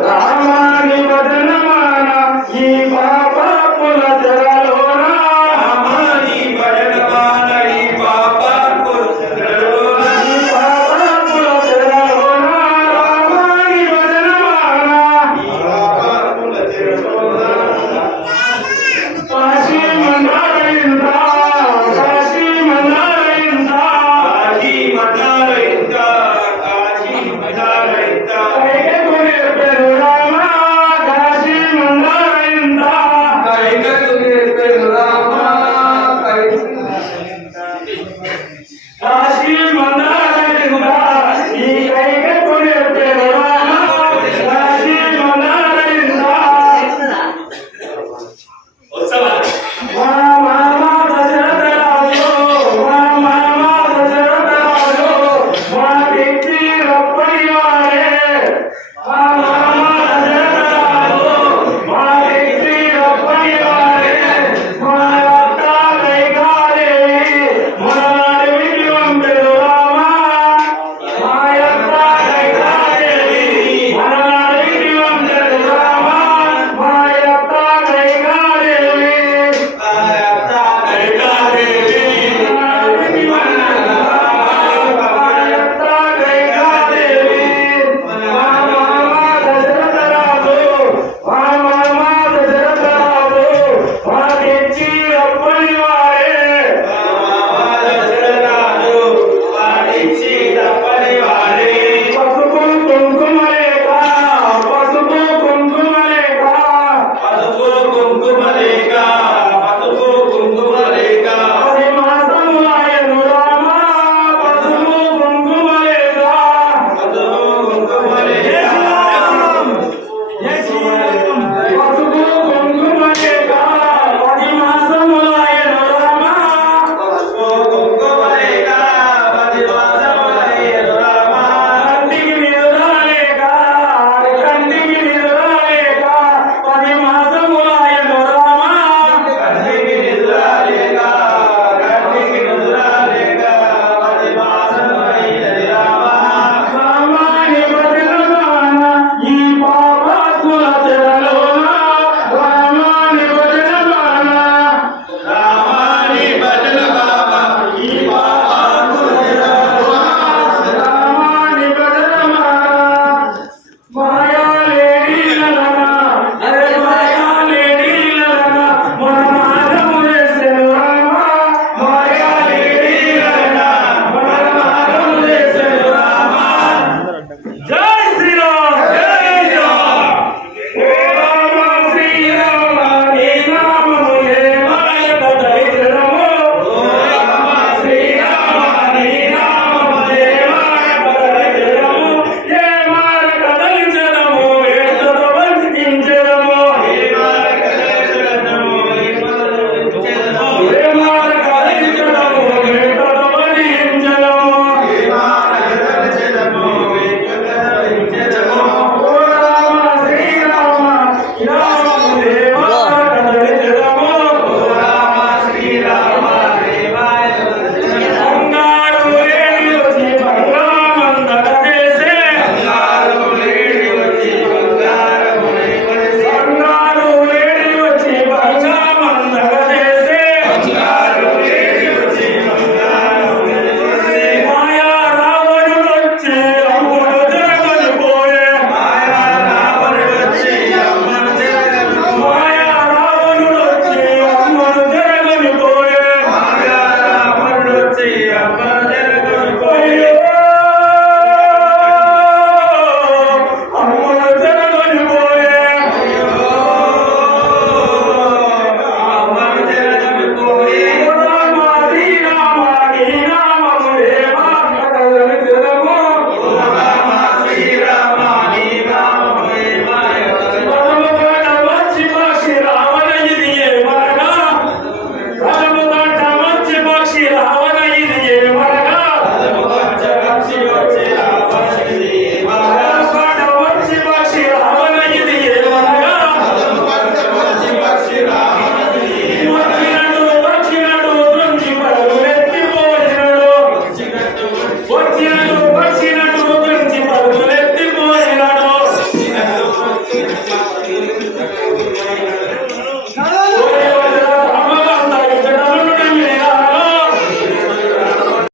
Ah! He